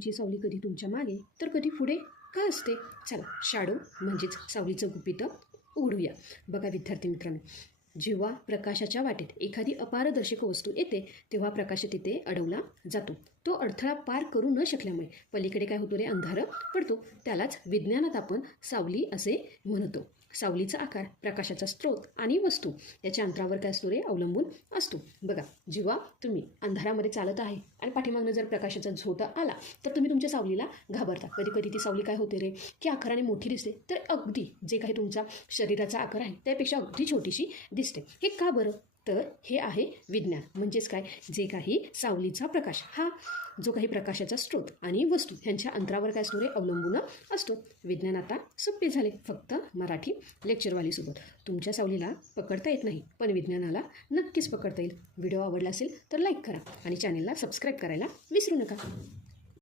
तुमची सावली कधी तुमच्या मागे तर कधी पुढे का असते? चला शॅडो म्हणजेच सावलीचं गुपितं उघडूया. बघा विद्यार्थी मित्रांनो, जेव्हा प्रकाशाच्या वाटेत एखादी अपारदर्शक वस्तू येते तेव्हा प्रकाश तिथे अडवला जातो. तो अडथळा पार करू न शकल्यामुळे पलीकडे काय होतो रे? अंधार पडतो. त्यालाच विज्ञानात आपण सावली असे म्हणतो. सावलीचा आकार, प्रकाशाचा स्रोत आणि वस्तू याच्या अंतरावर काय असतो रे? अवलंबून असतो. बघा, जेव्हा तुम्ही अंधारामध्ये चालत आहे आणि पाठीमागनं जर प्रकाशाचा झोत आला तर तुम्ही तुमच्या सावलीला घाबरता. कधी कधी ती सावली काय होते रे की आकाराने मोठी दिसते, तर अगदी जे काही तुमचा शरीराचा आकार आहे त्यापेक्षा अगदी छोटीशी दिसते. हे का बरं? तर हे आहे विज्ञान. म्हणजेच काय? जे काही सावलीचा प्रकाश हा जो काही प्रकाशाचा स्रोत आणि वस्तू ह्यांच्या अंतरावर काय असतो रे? अवलंबून असतो. विज्ञान आता सोपे झाले, फक्त मराठी लेक्चरवालीसोबत. तुमच्या सावलीला पकडता येत नाही, पण विज्ञानाला नक्कीच पकडता येईल. व्हिडिओ आवडला असेल तर लाईक करा आणि चॅनेलला सबस्क्राईब करायला विसरू नका.